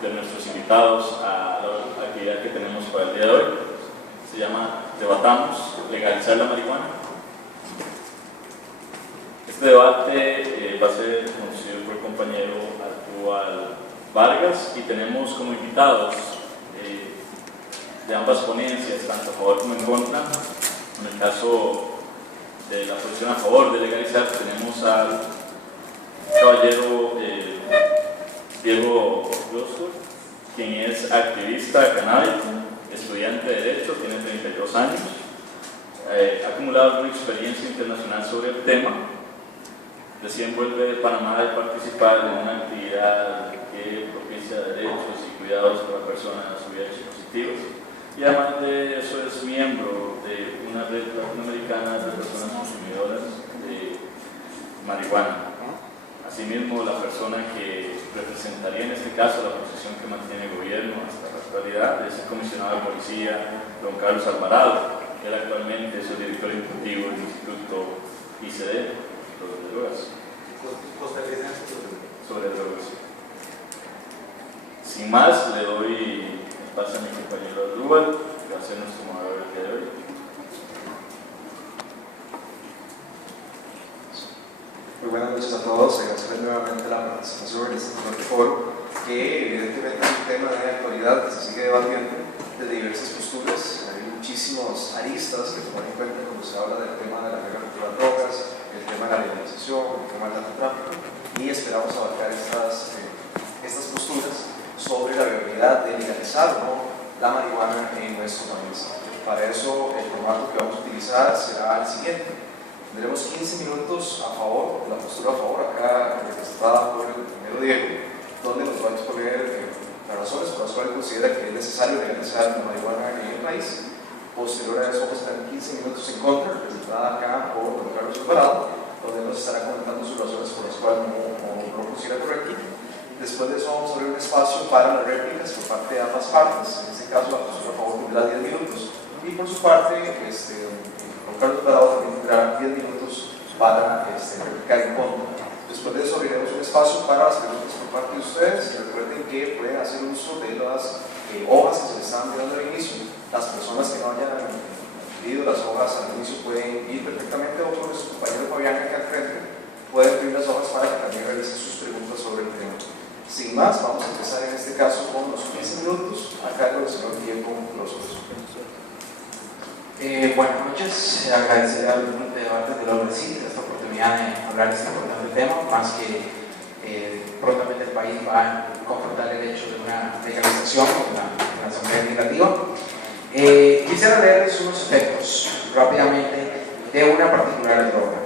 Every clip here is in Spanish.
de nuestros invitados a la actividad que tenemos para el día de hoy. Se llama Debatamos, legalizar la marihuana. Este debate va a ser conducido por el compañero Arturo Vargas y tenemos como invitados de ambas ponencias, tanto a favor como en contra. En el caso de la posición a favor de legalizar, tenemos al caballero Diego Rostro, quien es activista canábico, estudiante de Derecho, tiene 32 años, ha acumulado una experiencia internacional sobre el tema. Recién vuelve de Panamá de participar en una actividad que propicia derechos y cuidados para personas VIH positivas. Y además de eso es miembro de una red latinoamericana de personas consumidoras de marihuana. Asimismo, la persona que representaría en este caso la posición que mantiene el gobierno hasta la actualidad es el comisionado de policía, don Carlos Alvarado. Él actualmente es el director ejecutivo del Instituto ICD sobre drogas. Sobre drogas. Sin más, le doy el paso a mi compañero Rubén, que va a ser nuestro moderador el día de hoy. Muy buenas noches a todos, agradecerles nuevamente la participación en este foro, que evidentemente es un tema de actualidad que se sigue debatiendo desde diversas posturas. Hay muchísimos aristas que tomar en cuenta cuando se habla del tema de la guerra contra las drogas, el tema de la legalización, el tema del narcotráfico, y esperamos abarcar estas posturas sobre la viabilidad de legalizar o no la marihuana en nuestro país. Para eso, el formato que vamos a utilizar será el siguiente. Tendremos 15 minutos a favor, la postura a favor, acá representada por el compañero Diego, donde nos va a exponer las razones por las cuales considera que es necesario legalizar la marihuana en el país. Posterior a eso vamos a tener 15 minutos en contra, representada acá por don Carlos Alvarado, donde nos estará comentando sus razones por las cuales no considera correcto. Después de eso vamos a abrir un espacio para las réplicas por parte de ambas partes, en este caso la postura a favor tendrá 10 minutos, y por su parte, don Carlos Alvarado también tendrá 10 minutos para replicar en contra. Después de eso abriremos un espacio para las preguntas por parte de ustedes. Recuerden que pueden hacer uso de las hojas que se les están enviando al inicio. Las personas que no hayan leído las hojas al inicio pueden ir perfectamente, o con nuestro compañero Fabián aquí al frente pueden pedir las hojas para que también realicen sus preguntas sobre el tema. Sin más, vamos a empezar en este caso con los 15 minutos a cargo del señor Diego Rostro. Buenas noches, agradecer al grupo de debate de la ONCID esta oportunidad de hablar de este importante tema, más que prontamente el país va a confrontar el hecho de una legalización en la Asamblea Legislativa. Quisiera leerles unos efectos rápidamente de una particular droga.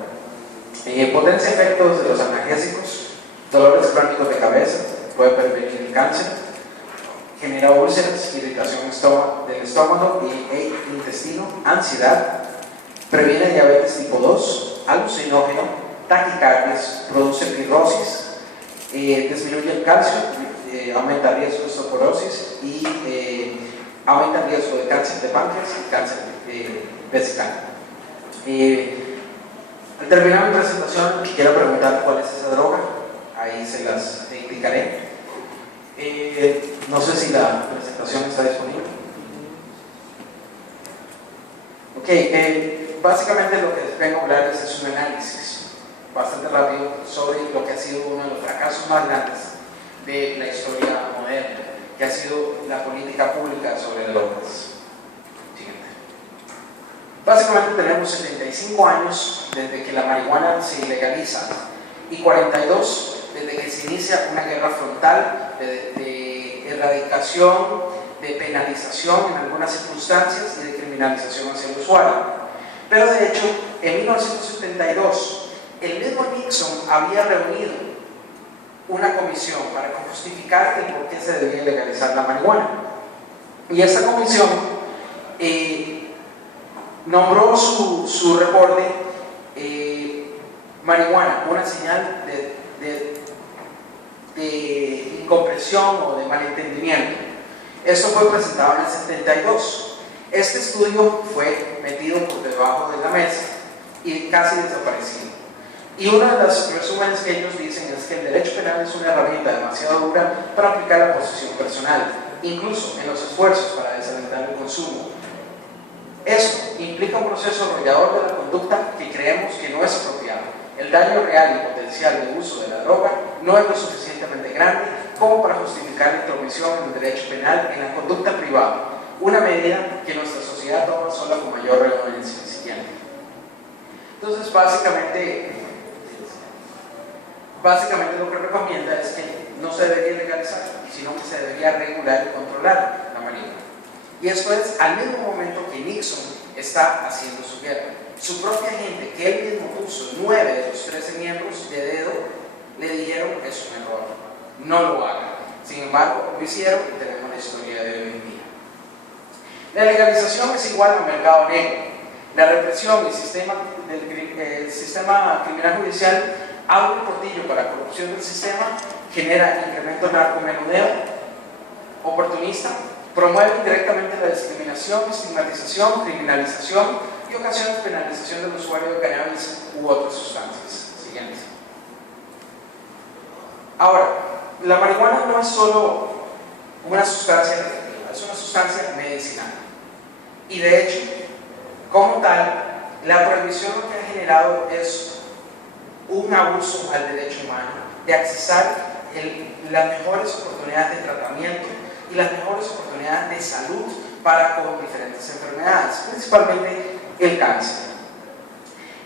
Potencia efectos de los analgésicos, dolores crónicos de cabeza, puede prevenir el cáncer, genera úlceras, irritación del estómago e intestino, ansiedad, previene diabetes tipo 2, alucinógeno, taquicardias, produce cirrosis, disminuye el calcio, aumenta el riesgo de osteoporosis y aumenta el riesgo de cáncer de páncreas y cáncer vesical. Al terminar mi presentación, quiero preguntar cuál es esa droga, ahí se las indicaré. No sé si la presentación está disponible. Ok, básicamente lo que vengo a hablarles es un análisis bastante rápido sobre lo que ha sido uno de los fracasos más grandes de la historia moderna, que ha sido la política pública sobre drogas. Siguiente. Básicamente tenemos 75 años desde que la marihuana se legaliza y 42 desde que se inicia una guerra frontal de erradicación, de penalización en algunas circunstancias y de criminalización hacia el usuario. Pero de hecho, en 1972, el mismo Nixon había reunido una comisión para justificar el por qué se debía legalizar la marihuana. Y esa comisión nombró su reporte marihuana, una señal de incomprensión o de malentendimiento. Esto fue presentado en el 72. Este estudio fue metido por debajo de la mesa y casi desaparecido. Y uno de los resúmenes que ellos dicen es es que el derecho penal es una herramienta demasiado dura para aplicar a posición personal, incluso en los esfuerzos para desalentar el consumo. Eso implica un proceso arrollador de la conducta que creemos que no es apropiado. El daño real y potencial de uso de la droga no es lo suficientemente grande como para justificar la intromisión en el derecho penal en la conducta privada, una medida que nuestra sociedad toma sola con mayor reverencia. Siguiente. Entonces, básicamente lo que recomienda es que no se debería legalizar, sino que se debería regular y controlar la marihuana. Y esto es al mismo momento que Nixon está haciendo su guerra. Su propia gente, que él mismo puso 9 de los 13 miembros de dedo, le dijeron que es un error, no lo hagan. Sin embargo, lo hicieron y tenemos la historia de hoy en día. La legalización es igual al mercado negro. La represión y el sistema criminal judicial abre el portillo para la corrupción del sistema, genera incremento narcomenudeo oportunista, promueve indirectamente la discriminación, estigmatización, criminalización y ocasiones penalización del usuario de cannabis u otras sustancias. Siguiente. Ahora, la marihuana no es solo una sustancia recreativa, es una sustancia medicinal. Y de hecho, como tal, la prohibición lo que ha generado es un abuso al derecho humano de accesar las mejores oportunidades de tratamiento y las mejores oportunidades de salud para con diferentes enfermedades, principalmente el cáncer.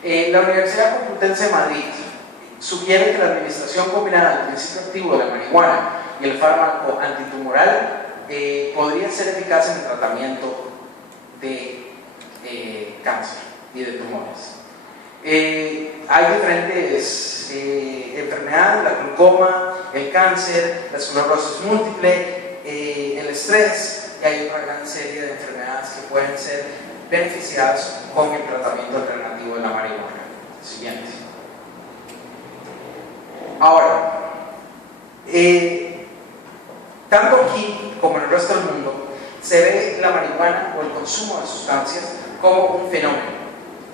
La Universidad Complutense de Madrid sugiere que la administración combinada del principio activo de la marihuana y el fármaco antitumoral podría ser eficaz en el tratamiento de cáncer y de tumores. Hay diferentes enfermedades, la glaucoma, el cáncer, la esclerosis múltiple, el estrés, y hay otra gran serie de enfermedades que pueden ser beneficiadas con el tratamiento alternativo de la marihuana. Siguiente. Ahora, tanto aquí como en el resto del mundo, se ve la marihuana o el consumo de sustancias como un fenómeno.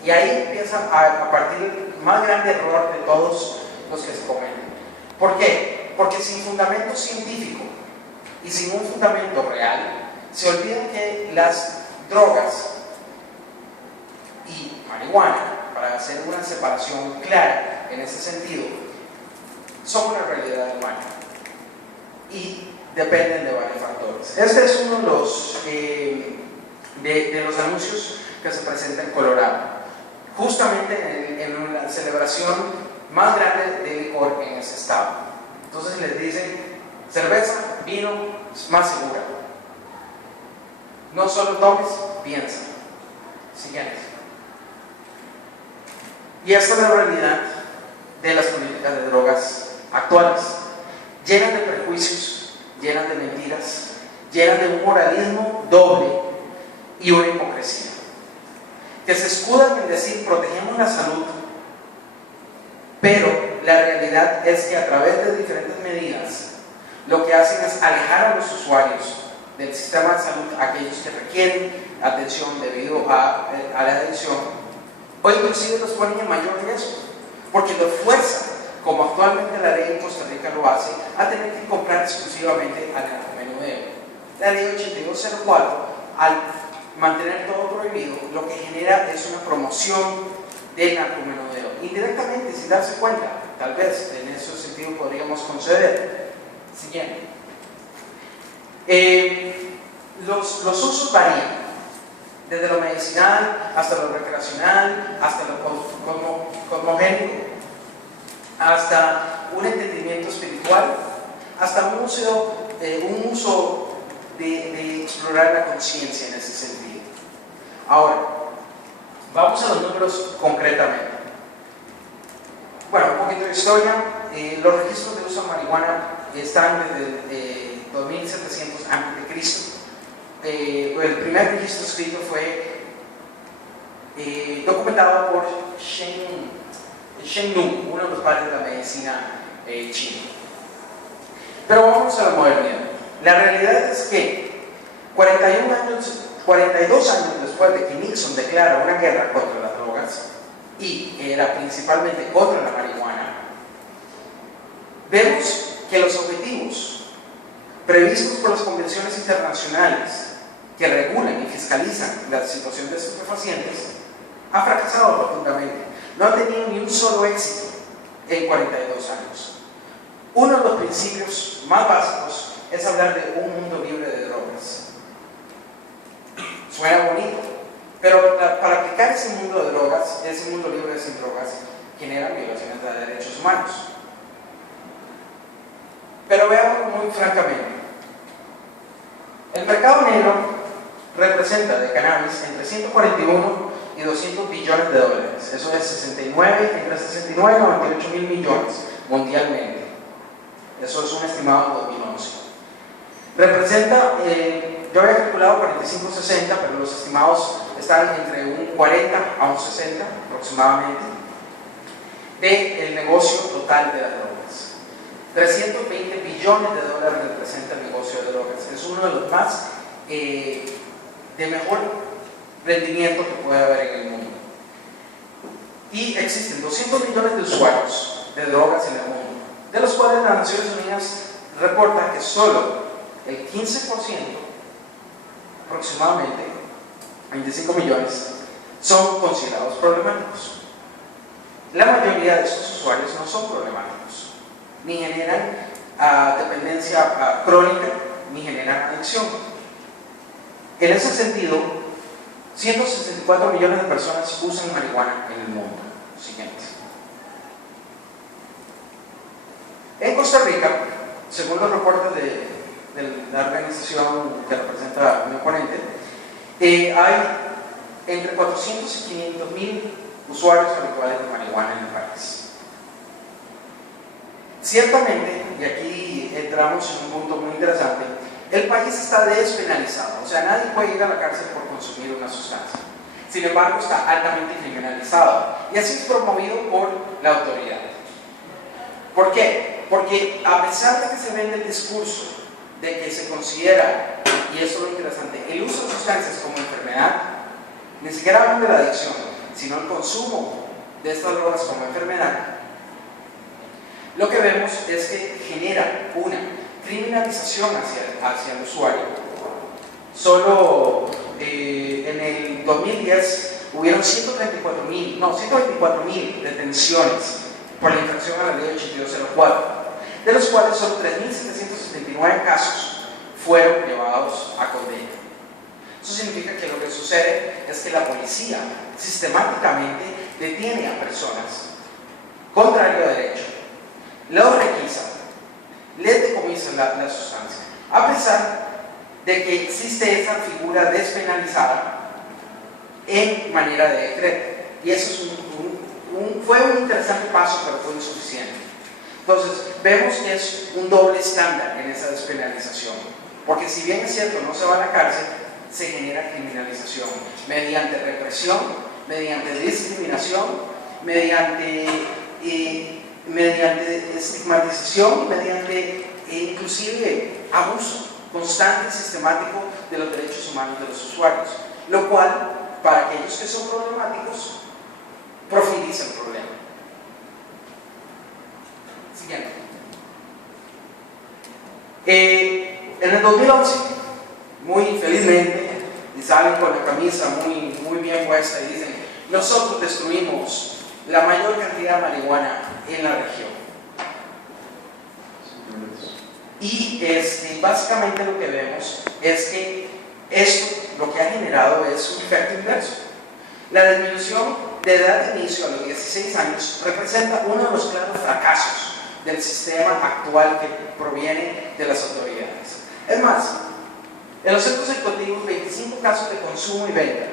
Y ahí empieza a partir el más grande error de todos los que se comentan. ¿Por qué? Porque sin fundamento científico y sin un fundamento real, se olvida que las drogas y marihuana, para hacer una separación clara en ese sentido, son una realidad humana y dependen de varios factores. Este es uno de los anuncios que se presenta en Colorado, justamente en la celebración más grande de licor en ese estado. Entonces les dicen, cerveza, vino, es más segura. No solo tomes, piensa. Siguiente. Y esta es la realidad de las políticas de drogas actuales, llenas de prejuicios, llenas de mentiras, llenas de un moralismo doble y una hipocresía, que se escudan en decir protegemos la salud, pero la realidad es que a través de diferentes medidas lo que hacen es alejar a los usuarios del sistema de salud, aquellos que requieren atención debido a la adicción, o inclusive los ponen en mayor riesgo, porque los fuerza, como actualmente la ley en Costa Rica lo hace, a tener que comprar exclusivamente al narcomenudeo. La ley 8204, al mantener todo prohibido, lo que genera es una promoción del narcomenudeo. Indirectamente, sin darse cuenta, tal vez en ese sentido podríamos conceder. Siguiente. Los usos varían, desde lo medicinal hasta lo recreacional, hasta lo cosmogénico, hasta un entendimiento espiritual, hasta un uso de explorar la conciencia en ese sentido. Ahora, vamos a los números concretamente. Bueno, un poquito de historia. Los registros de uso de marihuana están desde 2700 a.C. El primer registro escrito fue documentado por Shen Nung, uno de los padres de la medicina china. Pero vamos a la modernidad. La realidad es que 42 años después de que Nixon declara una guerra contra las drogas, y era principalmente contra la marihuana, vemos que los objetivos previstos por las convenciones internacionales que regulan y fiscalizan la situación de estupefacientes han fracasado rotundamente. No han tenido ni un solo éxito en 42 años. Uno de los principios más básicos es hablar de un mundo libre de drogas. Suena bonito, pero para aplicar ese mundo de drogas, ese mundo libre de sin drogas, genera violaciones de derechos humanos. Pero veamos muy francamente, el mercado negro representa de cannabis entre 141 y 200 billones de dólares. Eso es entre 69 y 98 mil millones mundialmente. Eso es un estimado de 2011. Representa, yo había calculado 45-60, pero los estimados están entre un 40 a un 60 aproximadamente del negocio total de las drogas. 320 billones de dólares representa el negocio de drogas. Es uno de los más de mejor rendimiento que puede haber en el mundo. Y existen 200 millones de usuarios de drogas en el mundo, de los cuales las Naciones Unidas reporta que solo el 15%, aproximadamente 25 millones, son considerados problemáticos. La mayoría de estos usuarios no son problemáticos, ni generan dependencia crónica, ni generan adicción. En ese sentido, 164 millones de personas usan marihuana en el mundo. Siguiente. En Costa Rica, según los reportes de la organización que representa a mi oponente, hay entre 400 y 500 mil usuarios habituales de marihuana en el país. Ciertamente, y aquí entramos en un punto muy interesante, el país está despenalizado, o sea, nadie puede ir a la cárcel por consumir una sustancia. Sin embargo, está altamente criminalizado y así es promovido por la autoridad. ¿Por qué? Porque a pesar de que se vende el discurso de que se considera, y eso es lo interesante, el uso de sustancias como enfermedad, ni siquiera hablan de la adicción, sino el consumo de estas drogas como enfermedad, lo que vemos es que genera una criminalización hacia el usuario. Solo en el 2010 hubieron 124.000 detenciones por la infracción a la ley 8204, de los cuales solo 3.779 casos fueron llevados a condena. Eso significa que lo que sucede es que la policía sistemáticamente detiene a personas contrario a derecho, los requisa, les decomisan la sustancia, a pesar de que existe esa figura despenalizada en manera de decreto. Y eso fue un interesante paso, pero fue insuficiente. Entonces, vemos que es un doble estándar en esa despenalización, porque si bien es cierto, no se va a la cárcel, se genera criminalización mediante represión, mediante discriminación, mediante estigmatización, mediante inclusive abuso constante y sistemático de los derechos humanos de los usuarios, lo cual, para aquellos que son problemáticos, profundiza el problema. Siguiente. En el 2011, muy felizmente, y salen con la camisa muy bien puesta y dicen: nosotros destruimos la mayor cantidad de marihuana en la región. Y básicamente lo que vemos es que esto lo que ha generado es un efecto inverso. La disminución de edad de inicio a los 16 años representa uno de los claros fracasos del sistema actual que proviene de las autoridades. Es más, en los centros educativos 25 casos de consumo y venta,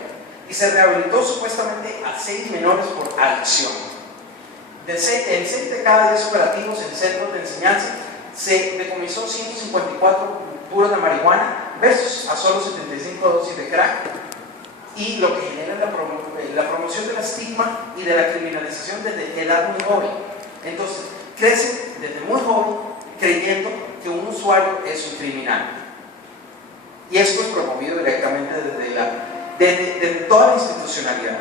y se rehabilitó supuestamente a 6 menores por adicción. En 6 de cada 10 operativos en centros de enseñanza se decomisó 154 puros de marihuana versus a solo 75 dosis de crack, y lo que genera la promoción del estigma y de la criminalización desde edad muy joven. Entonces, crecen desde muy joven creyendo que un usuario es un criminal. Y esto es promovido directamente desde toda la institucionalidad.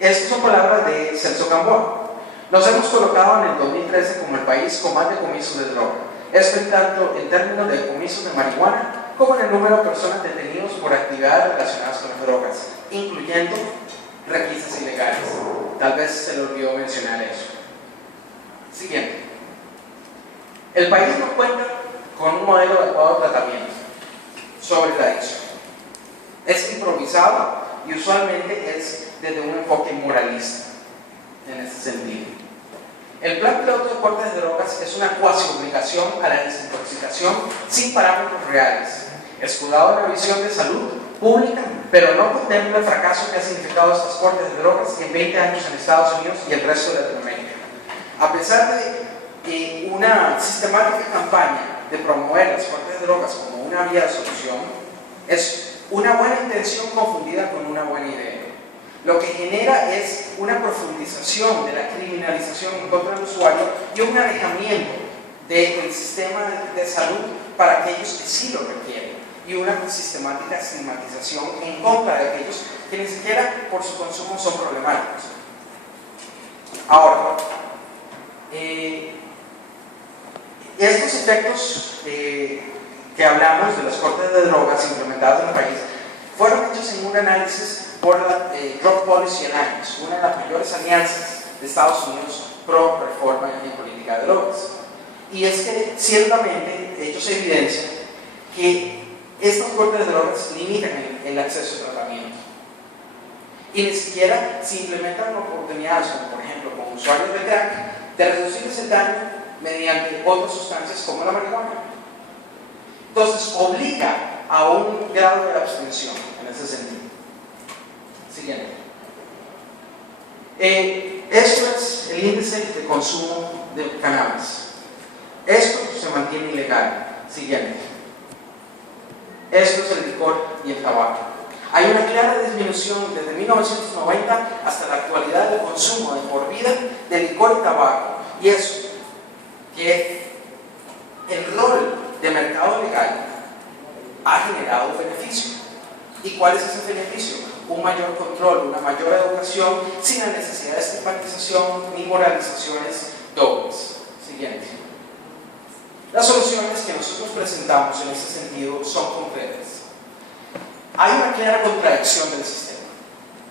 Estas son palabras de Celso Gamboa. Nos hemos colocado en el 2013 como el país con más decomisos de droga. Esto tanto en términos de decomisos de marihuana como en el número de personas detenidas por actividades relacionadas con las drogas, incluyendo requisas ilegales. Tal vez se le olvidó mencionar eso. Siguiente. El país no cuenta con un modelo adecuado de tratamiento sobre la adicción. Es improvisado y usualmente es desde un enfoque moralista en ese sentido. El plan piloto de cortes de drogas es una cuasi obligación a la desintoxicación sin parámetros reales, escudado en la visión de salud pública, pero no contempla el fracaso que ha significado estas cortes de drogas en 20 años en Estados Unidos y el resto de Latinoamérica. A pesar de una sistemática campaña de promover las cortes de drogas como una vía de solución, es una buena intención confundida con una buena idea. Lo que genera es una profundización de la criminalización en contra del usuario y un alejamiento del sistema de salud para aquellos que sí lo requieren, y una sistemática estigmatización en contra de aquellos que ni siquiera por su consumo son problemáticos. Ahora, estos efectos que hablamos de las cortes de drogas implementadas en el país fueron hechos en un análisis por la Drug Policy Alliance, una de las mayores alianzas de Estados Unidos pro reforma en política de drogas. Y es que ciertamente ellos evidencian que estas cortes de drogas limitan el acceso al tratamiento y ni siquiera se implementan oportunidades, como por ejemplo con usuarios de crack, de reducirles el daño mediante otras sustancias como la marihuana. Entonces obliga a un grado de abstención en ese sentido. Siguiente. Esto es el índice de consumo de cannabis. Esto se mantiene ilegal. Siguiente. Esto es el licor y el tabaco. Hay una clara disminución desde 1990 hasta la actualidad del consumo de por vida de licor y tabaco. Y eso, que el rol de mercado legal ha generado beneficio. ¿Y cuál es ese beneficio? Un mayor control, una mayor educación, sin la necesidad de estigmatización ni moralizaciones dobles. Siguiente. Las soluciones que nosotros presentamos en ese sentido son concretas. Hay una clara contradicción del sistema.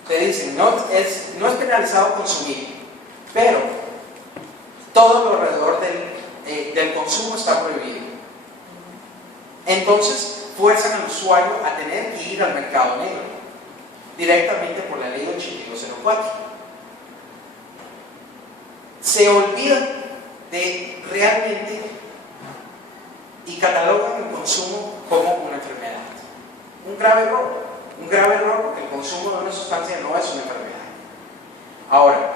Te dicen, no es penalizado consumir, pero todo lo alrededor del consumo está prohibido. Entonces, fuerzan al usuario a tener que ir al mercado negro, directamente por la ley 8204. Se olvidan de realmente y catalogan el consumo como una enfermedad. Un grave error porque el consumo de una sustancia no es una enfermedad. Ahora,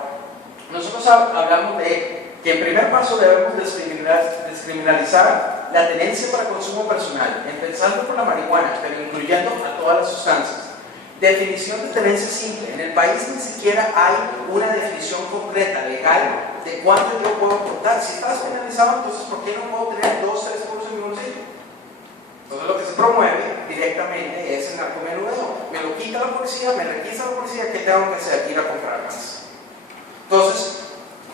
nosotros hablamos de que en primer paso debemos descriminalizar la tenencia para consumo personal, empezando por la marihuana, pero incluyendo a todas las sustancias. Definición de tenencia simple. En el país ni siquiera hay una definición concreta, legal, de cuánto yo puedo aportar. Si estás penalizado, entonces ¿por qué no puedo tener 2 o 3 puros en mi bolsillo? Entonces lo que se promueve directamente es el narcomenudeo. Me lo quita la policía, me requisa la policía, ¿qué tengo que hacer? Ir a comprar más. Entonces,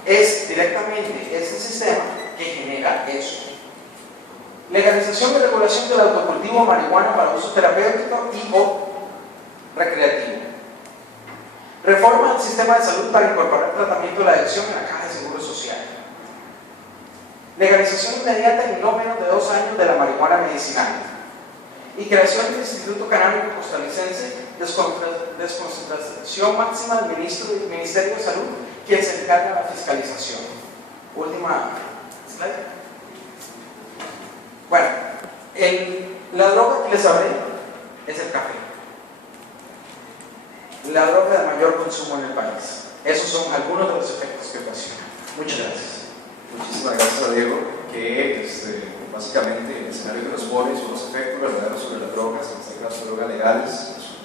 es directamente ese sistema que genera eso. Legalización y regulación del autocultivo de marihuana para uso terapéutico y o recreativo. Reforma del sistema de salud para incorporar el tratamiento de la adicción en la caja de seguro social. Legalización inmediata en no menos de 2 años de la marihuana medicinal. Y creación del Instituto Canábico Costarricense, desconcentración máxima del Ministerio de Salud, quien se encarga de la fiscalización. Última slide. Bueno, la droga que les hablé es el café. La droga de mayor consumo en el país. Esos son algunos de los efectos que ocasiona. Muchas gracias. Muchísimas gracias a Diego, que básicamente el escenario que nos pone son los efectos verdaderos sobre las drogas, en este caso drogas legales,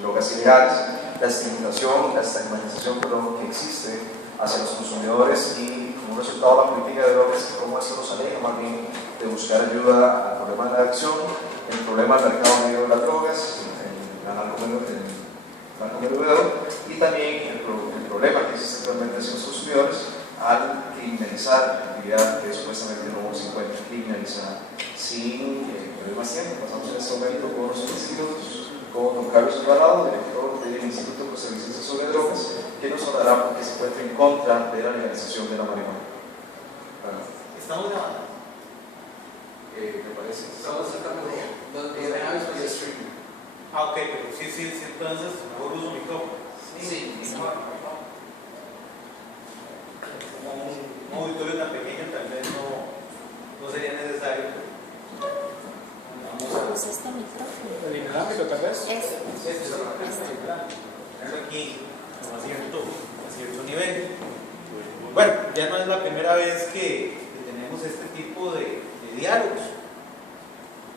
drogas ilegales, la estigmatización que existe hacia los consumidores y como resultado la política de drogas que como esto nos aleja más bien de buscar ayuda al problema de la adicción, el problema del mercado negro de las drogas, el narcomenudeo y también el problema que existe actualmente hacia los consumidores al criminalizar la actividad que supuestamente no se encuentra criminalizada. Sin perder más tiempo, pasamos en este momento con los testigos, con don Carlos Alvarado, director del Instituto Costarricense sobre Drogas, que nos hablará porque se encuentra en contra de la legalización de la marihuana. ¿Estamos grabando? ¿Me parece? Estamos sacando los canales por streaming. Ah, ok, pero sí, entonces mejor uso micrófono. Sí, Como un auditorio tan pequeño tal vez no sería necesario. Pues este micrófono. El inalámbrico tal vez. Tenerlo aquí a cierto nivel. Bueno, ya no es la primera vez que tenemos este tipo de diálogos.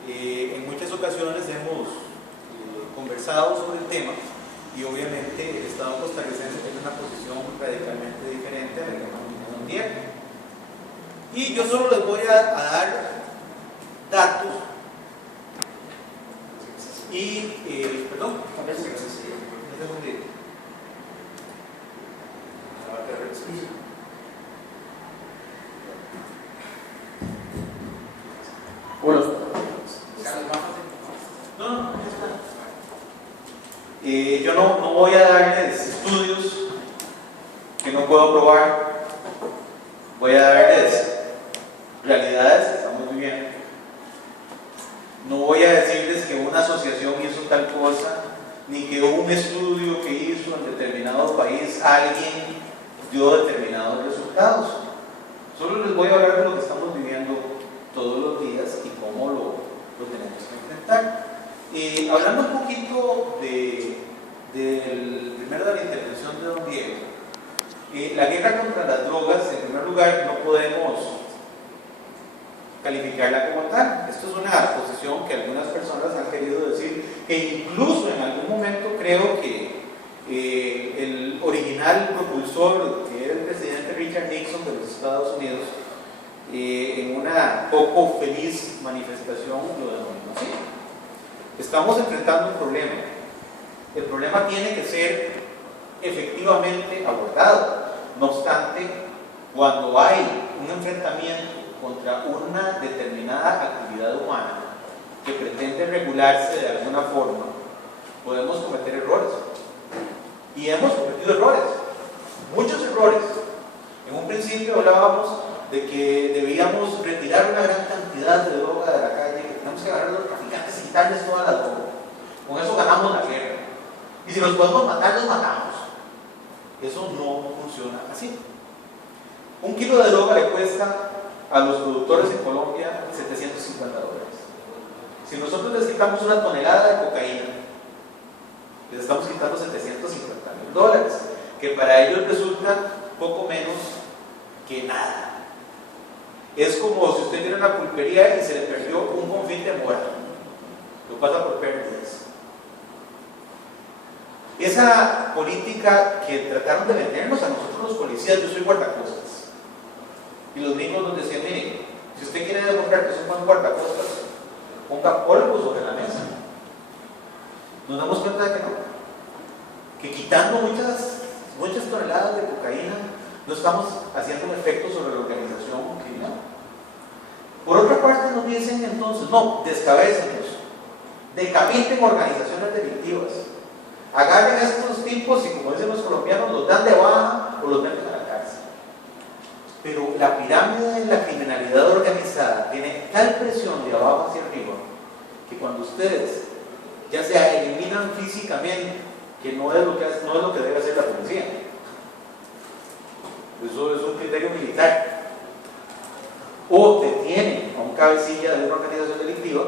En muchas ocasiones hemos conversado sobre el tema y obviamente el Estado costarricense tiene una posición radicalmente diferente a la que mantiene Diego. Y yo solo les voy a dar datos y, perdón, un segundito. Yo no voy a darles estudios que no puedo probar, voy a darles realidades que estamos viviendo. No voy a decirles que una asociación hizo tal cosa, ni que un estudio que hizo en determinado país alguien dio determinados resultados. Solo les voy a hablar de lo que estamos viviendo todos los días y cómo lo tenemos que enfrentar. Hablando un poquito primero de la intervención de don Diego, la guerra contra las drogas, en primer lugar, no podemos calificarla como tal. Esto es una posición que algunas personas han querido decir, que incluso en algún momento creo que el original propulsor, que era el presidente Richard Nixon de los Estados Unidos, en una poco feliz manifestación lo denominó así. Estamos enfrentando un problema. El problema tiene que ser efectivamente abordado. No obstante, cuando hay un enfrentamiento contra una determinada actividad humana que pretende regularse de alguna forma, podemos cometer errores. Y hemos cometido errores, muchos errores. En un principio hablábamos de que debíamos retirar una gran cantidad de droga de la calle, que tenemos que agarrar a los traficantes y quitarles toda la droga. Con eso ganamos la guerra. Y si los podemos matar, los matamos. Eso no funciona así. Un kilo de droga le cuesta a los productores en Colombia $750. Si nosotros les quitamos una tonelada de cocaína, les estamos quitando $750.000, que para ellos resulta poco menos que nada. Es como si usted tiene una pulpería y se le perdió un confite de mora, lo pasa por pérdidas. Esa política que trataron de vendernos a nosotros los policías, yo soy guardacostas, y los gringos nos decían, mire, si usted quiere demostrar que somos guardacostas, ponga polvo sobre la mesa. Nos damos cuenta de que no, que quitando muchas toneladas de cocaína no estamos haciendo un efecto sobre la organización criminal. Por otra parte nos dicen entonces, no, descabécenlos, decapiten organizaciones delictivas, agarren a estos tipos y, como dicen los colombianos, los dan de baja o los meten a la cárcel. Pero la pirámide de la criminalidad organizada tiene tal presión de abajo hacia arriba que cuando ustedes ya sea eliminan físicamente, que no es lo que debe hacer la policía, eso es un criterio militar, o detienen a un cabecilla de una organización delictiva,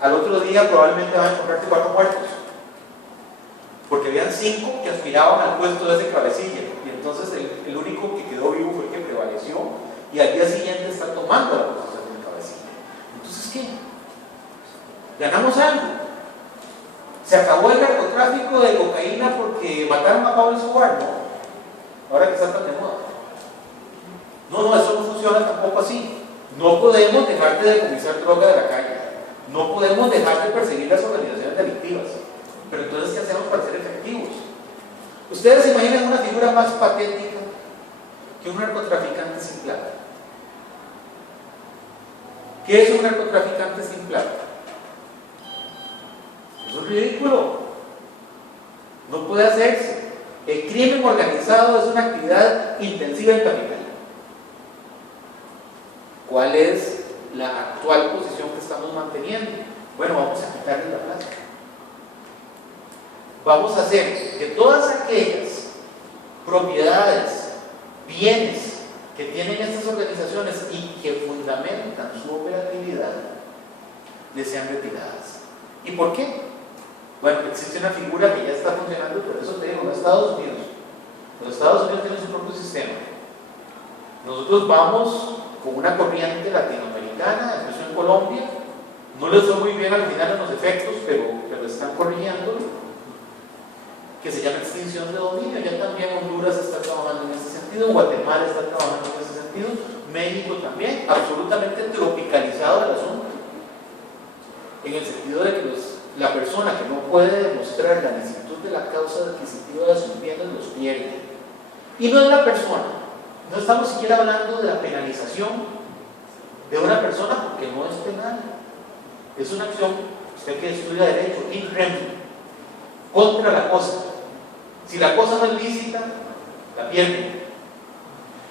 al otro día probablemente van a encontrarse 4 muertos, porque habían 5 que aspiraban al puesto de ese cabecilla, y entonces el único que quedó vivo fue el que prevaleció, y al día siguiente está tomando la posición del cabecilla. Entonces, ¿qué? ¿Ganamos algo? ¿Se acabó el narcotráfico de cocaína porque mataron a Pablo Escobar? No, ahora que está tan de moda. No, eso no funciona tampoco así. No podemos dejar de decomisar droga de la calle, no podemos dejar de perseguir las organizaciones delictivas. Pero entonces, ¿qué hacemos para ser efectivos? Ustedes se imaginan una figura más patética que un narcotraficante sin plata. ¿Qué es un narcotraficante sin plata? Eso es ridículo. No puede hacerse. El crimen organizado es una actividad intensiva en capital. ¿Cuál es la actual posición que estamos manteniendo? Bueno, vamos a quitarle la plaza. Vamos a hacer que todas aquellas propiedades, bienes que tienen estas organizaciones y que fundamentan su operatividad, les sean retiradas. ¿Y por qué? Bueno, existe una figura que ya está funcionando, por eso te digo, en Estados Unidos. Los Estados Unidos tienen su propio sistema. Nosotros vamos con una corriente latinoamericana, incluso en Colombia. No les fue muy bien al final en los efectos, pero están corrigiendo, que se llama extinción de dominio. Ya también Honduras está trabajando en ese sentido, Guatemala está trabajando en ese sentido, México también, absolutamente tropicalizado el asunto, en el sentido de que la persona que no puede demostrar la licitud de la causa adquisitiva de sus bienes los pierde. Y no es la persona, no estamos siquiera hablando de la penalización de una persona porque no es penal, es una acción, usted que estudia derecho, in rem, contra la cosa. Si la cosa no es lícita, la pierde.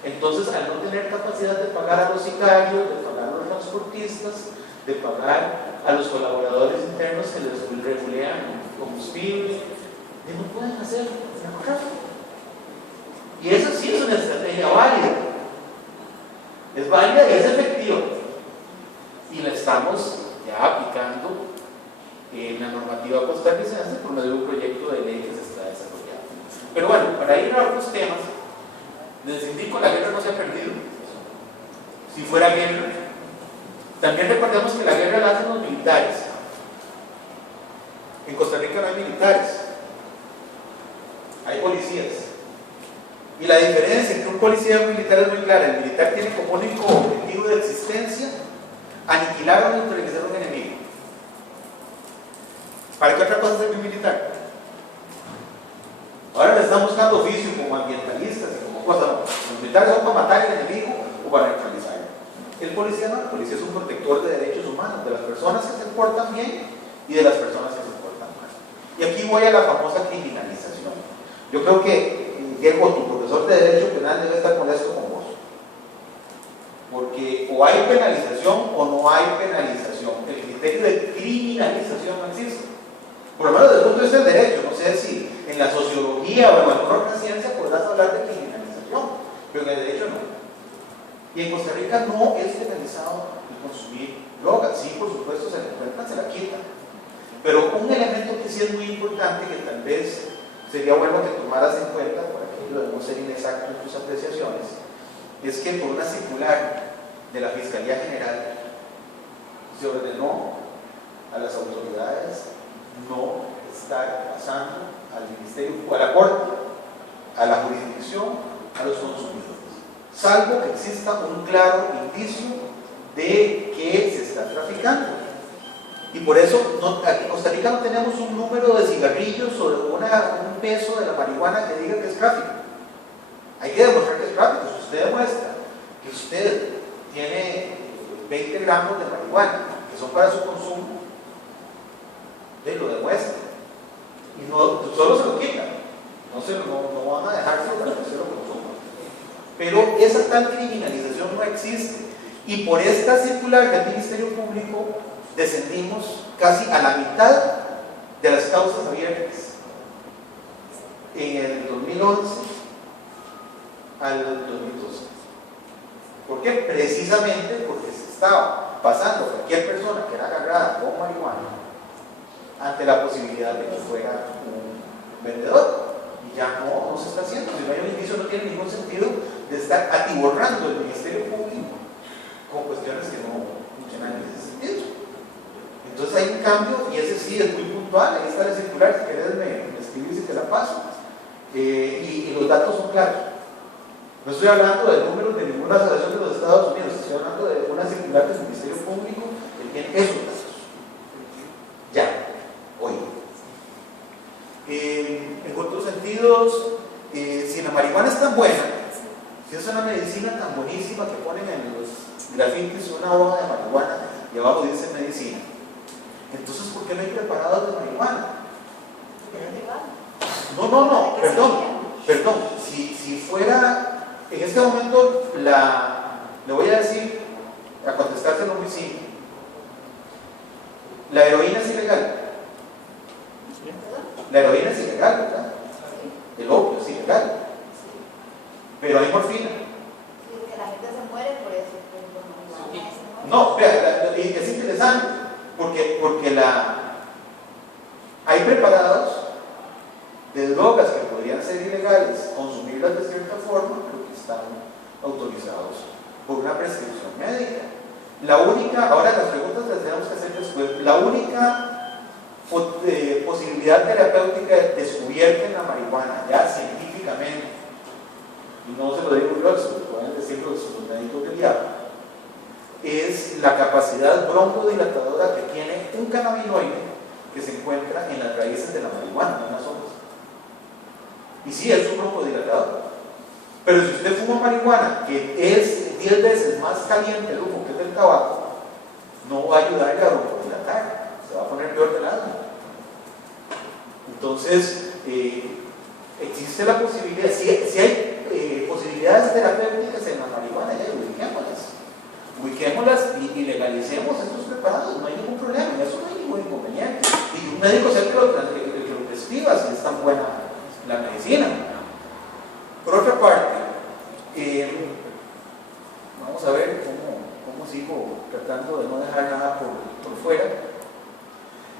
Entonces, al no tener capacidad de pagar a los sicarios, de pagar a los transportistas, de pagar a los colaboradores internos que les regulean combustible, no pueden hacer narcotráfico. Y eso sí es una estrategia válida. Es válida y es efectiva. Y la estamos ya aplicando en la normativa costarricense por medio de un proyecto de ley que se está desarrollando. Pero bueno, para ir a otros temas, les indico, la guerra no se ha perdido. Si fuera guerra, también recordemos que la guerra la hacen los militares. En Costa Rica no hay militares, hay policías. Y la diferencia entre un policía y un militar es muy clara. El militar tiene como único objetivo de existencia aniquilar o neutralizar a un enemigo. ¿Para qué otra cosa sirve un militar? Ahora le están buscando oficio como ambientalistas y como cosas. Los militares son para matar al enemigo o para neutralizarlo. El policía no, el policía es un protector de derechos humanos, de las personas que se portan bien y de las personas que se portan mal. Y aquí voy a la famosa criminalización. Yo creo que Diego, tu profesor de Derecho Penal, debe estar molesto con vos. Porque o hay penalización o no hay penalización. El criterio de criminalización no existe. Por lo menos desde el punto de vista del derecho. No sé si en la sociología o en alguna otra ciencia podrás hablar de criminalización, pero en el derecho no. Y en Costa Rica no es penalizado el consumir droga. Sí, por supuesto, se le encuentran, se la quitan. Pero un elemento que sí es muy importante, que tal vez sería bueno que tomaras en cuenta, por aquello de no ser inexacto en tus apreciaciones, es que por una circular de la Fiscalía General se ordenó a las autoridades no estar pasando al Ministerio, a la Corte, a la jurisdicción, a los consumidores, salvo que exista un claro indicio de que se está traficando. Y por eso aquí en Costa Rica no tenemos un número de cigarrillos sobre un peso de la marihuana que diga que es tráfico. Hay que demostrar que es tráfico. Si usted demuestra que usted tiene 20 gramos de marihuana que son para su consumo, lo demuestra. Y no solo se lo quitan, no van a dejárselo para que usted lo consuma. Pero esa tal criminalización no existe. Y por esta circular del Ministerio Público descendimos casi a la mitad de las causas abiertas en el 2011 al 2012. ¿Por qué? Precisamente porque se estaba pasando cualquier persona que era agarrada con marihuana ante la posibilidad de que fuera un vendedor. Y ya no se está haciendo. Si no hay un indicio, no tiene ningún sentido de estar atiborrando el Ministerio Público con cuestiones que no funcionan en ese sentido. Entonces hay un cambio, y ese sí es muy puntual. Ahí está la circular, si querés me escribís y te la paso. Y los datos son claros. No estoy hablando de números de ninguna asociación de los Estados Unidos, estoy hablando de una circular del Ministerio Público que tiene esos datos. Ya, hoy. En otros sentidos, si la marihuana es tan buena, si es una medicina. Entonces, ¿por qué no hay preparados de marihuana? No, perdón. Si fuera, en este momento, le voy a decir, a contestárselo muy simple. La heroína es ilegal. La heroína es ilegal, ¿verdad? El opio es ilegal. Pero hay morfina. Que la gente se muere por eso. No, vea, es interesante, porque hay preparados de drogas que podrían ser ilegales, consumirlas de cierta forma, pero que están autorizados por una prescripción médica. La única, ahora las preguntas las tenemos que hacer después, la única posibilidad terapéutica descubierta en la marihuana, ya científicamente, y no se lo digo yo, se lo pueden decir los médicos del diablo, es la capacidad broncodilatadora que tiene un cannabinoide que se encuentra en las raíces de la marihuana, no en las hojas. Y sí, es un broncodilatador. Pero si usted fuma marihuana, que es 10 veces más caliente el humo que es del tabaco, no va a ayudarle a broncodilatar, se va a poner peor del asma. Entonces, existe la posibilidad, si hay posibilidades terapéuticas en la marihuana, ya ubiquémoslas y legalicemos estos preparados, no hay ningún problema, en eso no hay ningún inconveniente. Y un médico sea el que lo prescriba si es tan buena la medicina. Por otra parte, vamos a ver cómo sigo tratando de no dejar nada por fuera.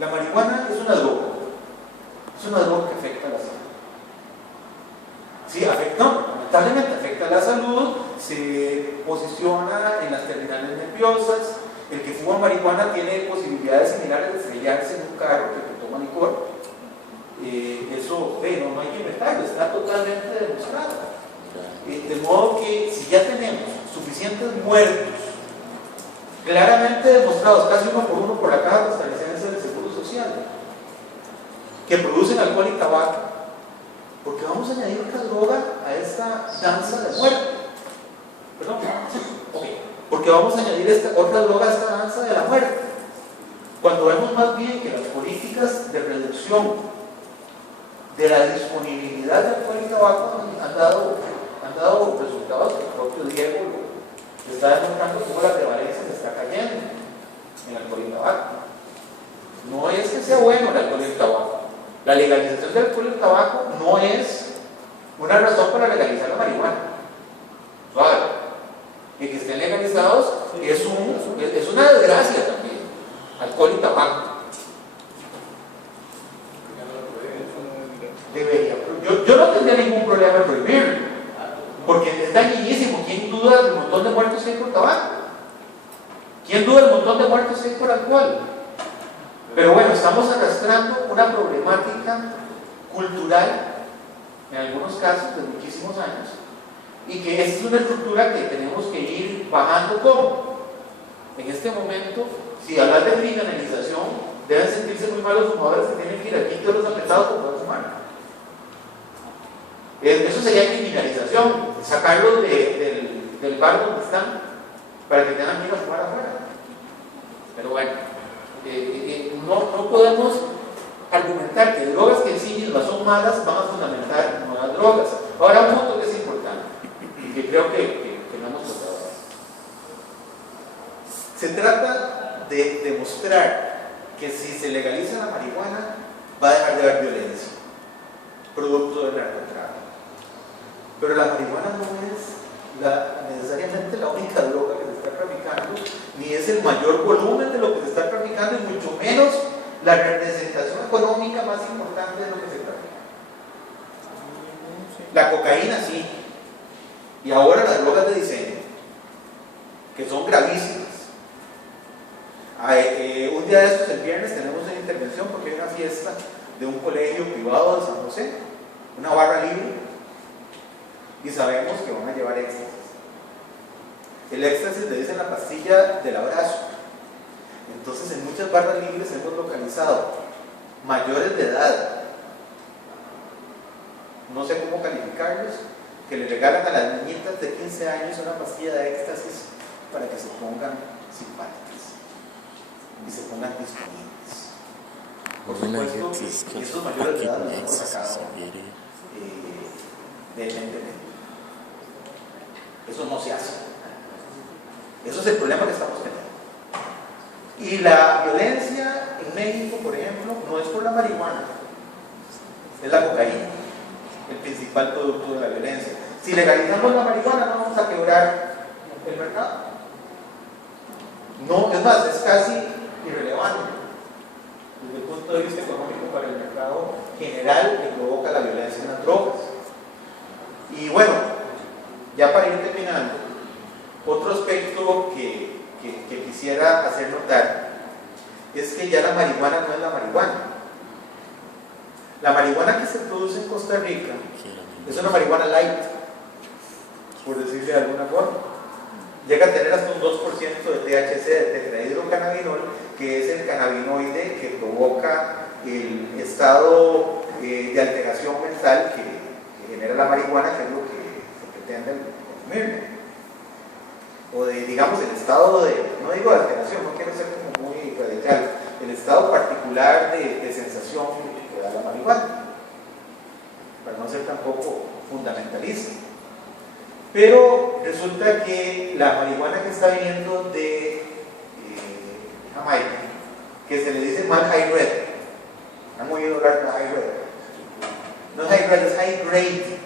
La marihuana es una droga que afecta a la salud. Sí, lamentablemente afecta a la salud, se posiciona en las terminales nerviosas. El que fuma marihuana tiene posibilidades similares de estrellarse en un carro que el que toma licor. Eso, no hay que inventarlo, está totalmente demostrado. De modo que si ya tenemos suficientes muertos, claramente demostrados, casi uno por la caja costarricense del Seguro Social, que producen alcohol y tabaco, porque vamos a añadir otra droga a esta danza de muerte. Perdón, porque vamos a añadir otra droga a esta danza de la muerte, cuando vemos más bien que las políticas de reducción de la disponibilidad de alcohol y tabaco han dado resultados que el propio Diego está demostrando cómo la prevalencia se está cayendo en alcohol y tabaco. No es que sea bueno el alcohol y el tabaco. La legalización del alcohol y el tabaco no es una razón para legalizar la marihuana. Suave. Y que estén legalizados es una desgracia también. Alcohol y tabaco. Debería. Yo no tendría ningún problema en prohibirlo, porque es dañinísimo. ¿Quién duda del montón de muertos que hay por tabaco? ¿Quién duda del montón de muertos que hay por alcohol? Pero bueno, estamos arrastrando una problemática cultural, en algunos casos de muchísimos años, y que esta es una estructura que tenemos que ir bajando. ¿Cómo? En este momento, si hablar de criminalización, deben sentirse muy mal los fumadores que tienen que ir aquí todos los apretados por poder fumar. Eso sería criminalización, sacarlos del bar donde están para que tengan que ir a fumar afuera. Pero bueno, no podemos argumentar que drogas que en sí mismas son malas van a fundamentar nuevas drogas. Ahora, un punto que es importante y que creo que no hemos tratado. Se trata de demostrar que si se legaliza la marihuana va a dejar de haber violencia producto del narcotráfico. Pero la marihuana no es necesariamente la única droga que se está traficando, ni es el mayor volumen de lo que se está traficando, y mucho menos la representación económica más importante de lo que se trafica. La cocaína sí, y ahora las drogas de diseño, que son gravísimas. Un día de estos, el viernes, tenemos una intervención porque hay una fiesta de un colegio privado de San José, una barra libre, y sabemos que van a llevar éxtasis. El éxtasis le dicen la pastilla del abrazo. Entonces, en muchas barras libres hemos localizado mayores de edad, no sé cómo calificarlos, que le regalan a las niñitas de 15 años una pastilla de éxtasis para que se pongan simpáticas. y se pongan disponibles. Por supuesto que estos mayores de edad los hemos sacado del entendimiento. Eso no se hace. Eso es el problema que estamos teniendo. Y la violencia en México, por ejemplo, no es por la marihuana, es la cocaína, el principal producto de la violencia. Si legalizamos la marihuana, no vamos a quebrar el mercado. No, es más, es casi irrelevante desde el punto de vista económico para el mercado general que provoca la violencia en las drogas. Y bueno, ya para ir terminando, otro aspecto que quisiera hacer notar es que ya la marihuana no es la marihuana. La marihuana que se produce en Costa Rica es una marihuana light, por decirle de alguna forma. Llega a tener hasta un 2% de THC, de tetrahidrocannabinol, que es el cannabinoide que provoca el estado de alteración mental que genera la marihuana, que es lo que se pretende consumir. O de, digamos, el estado de, no digo de alteración, no quiero ser como muy radical, el estado particular de sensación que da la marihuana, para no ser tampoco fundamentalista. Pero resulta que la marihuana que está viniendo de Jamaica, que se le dice mal high red, ¿han oído hablar de high red? No es high red, es high grade.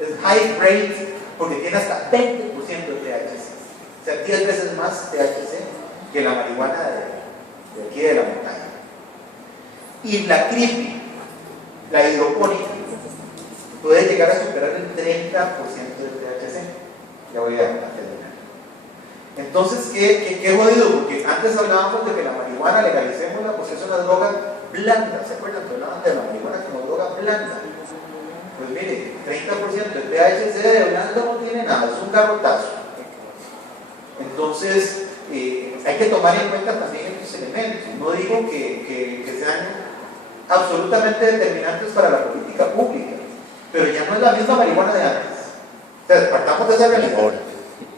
Es high grade porque tiene hasta 20% de THC, o sea, 10 veces más THC que la marihuana de aquí de la montaña. Y la creepy, la hidropónica, puede llegar a superar el 30% de THC. Ya voy a terminar. Entonces, ¿qué jodido? Porque antes hablábamos de que la marihuana, legalicémosla, pues es una droga blanda. ¿Se acuerdan que hablaban de la marihuana como droga blanda? Pues mire, 30% de THC de blanda no tiene nada, es un garrotazo. Entonces, hay que tomar en cuenta también estos elementos. No digo que sean absolutamente determinantes para la política pública, pero ya no es la misma marihuana de antes. O sea, partamos de esa realidad.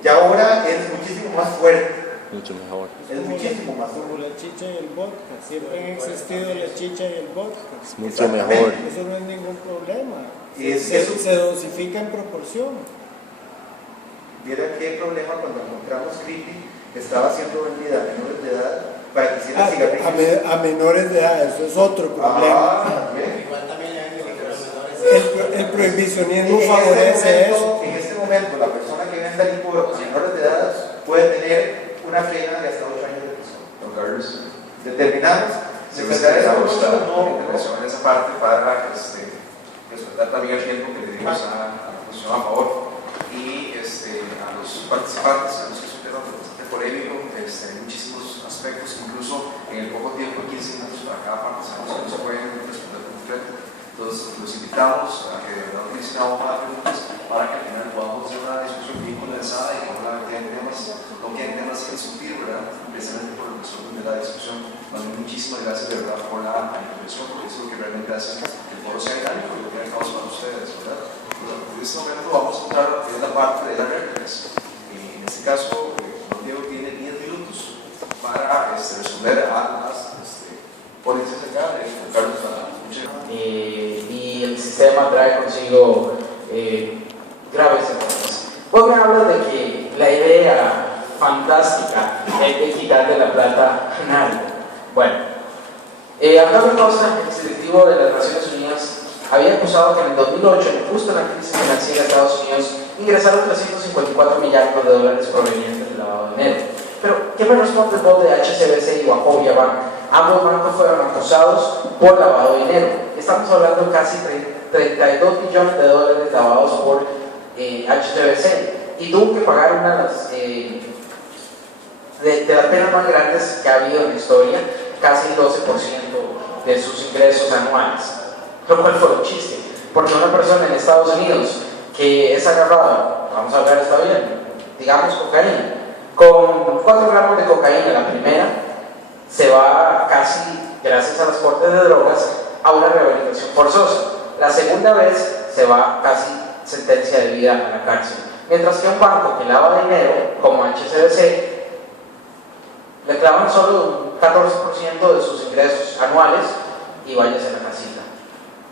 Ya ahora es muchísimo más fuerte. Mucho mejor. Es muchísimo más fuerte. Como la chicha y el vodka. Siempre han existido la chicha y el vodka. Es mucho mejor. Eso no es ningún problema. Eso Se dosifica en proporción. Viera qué problema cuando encontramos creepy que estaba siendo vendida a menores de edad para que hiciera cigarrillos. A menores de edad, eso es otro problema. Bien. El prohibicionismo favorece eso. En este momento, la persona que venda licor a menores de edad puede tener una pena de hasta 8 años de prisión. Don Carlos, Determinados. se me gustaría en esa parte para respetar también el tiempo que le dimos a la posición a favor y a los participantes, a los que es un tema bastante polémico, en muchísimos aspectos, incluso en el poco tiempo, 15 minutos para cada parte, sabemos que no se pueden responder completo. Entonces, los invitamos a que de verdad utilicen la hoja de preguntas para que al final podamos hacer una discusión bien condensada y que no queden temas que discutir, ¿verdad? Precisamente por el resumen de la discusión. Muchísimas gracias de verdad por la intervención, porque eso es lo que realmente hace que el foro sea dinámico y lo que hay causa para ustedes, ¿verdad? En este momento vamos a entrar en la parte de las réplicas. En este caso, don Diego tiene 10 minutos para responder a las ponencias acá de Carlos y el sistema trae consigo graves errores. Vos me hablas de que la idea fantástica es de quitarle la plata a nadie. Bueno, Antonio Costa, el directivo de las Naciones Unidas, había acusado que en el 2008, justo en la crisis financiera de Estados Unidos, ingresaron 354 millardos de dólares provenientes del lavado de dinero. Pero, ¿qué me responde el voz de HSBC y Wachovia Bank? Ambos bancos fueron acusados por lavado de dinero. Estamos hablando de casi 32 millones de dólares lavados por HSBC. Y tuvo que pagar una de las penas más grandes que ha habido en la historia, casi el 12% de sus ingresos anuales. Lo cual fue un chiste, porque una persona en Estados Unidos que es agarrada, vamos a ver, está bien, digamos cocaína, con 4 gramos de cocaína la primera, se va casi, gracias a las cortes de drogas, a una rehabilitación forzosa. La segunda vez se va casi sentencia de vida a la cárcel. Mientras que un banco que lava dinero, como HSBC, le clavan solo un 14% de sus ingresos anuales y váyase a la casita.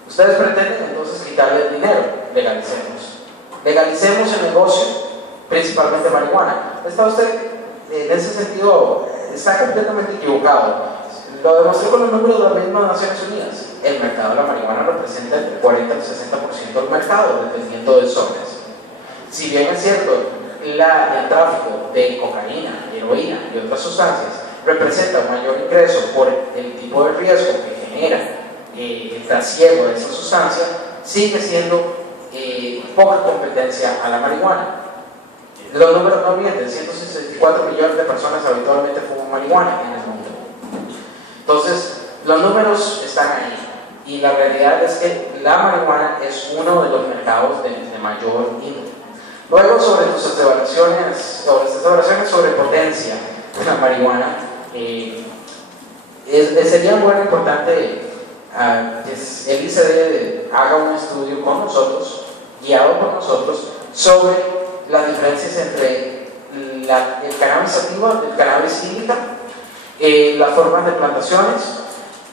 Ustedes pretenden entonces quitarle el dinero. Legalicemos el negocio, principalmente marihuana. Está usted, en ese sentido, está completamente equivocado. Lo demostré con los números de las mismas Naciones Unidas. El mercado de la marihuana representa el 40 al 60% del mercado, dependiendo de zonas. Si bien es cierto, el tráfico de cocaína, heroína y otras sustancias representa un mayor ingreso por el tipo de riesgo que genera el trasiego de esa sustancia, sigue siendo poca competencia a la marihuana. Los números no mienten, 164 millones de personas habitualmente fuman marihuana en el mundo. Entonces, los números están ahí y la realidad es que la marihuana es uno de los mercados de mayor índole. Luego, sobre tus aseveraciones sobre potencia de la marihuana, sería muy importante que el ICD haga un estudio con nosotros, guiado por nosotros, sobre las diferencias entre el cannabis sativa, el cannabis indica, las formas de plantaciones.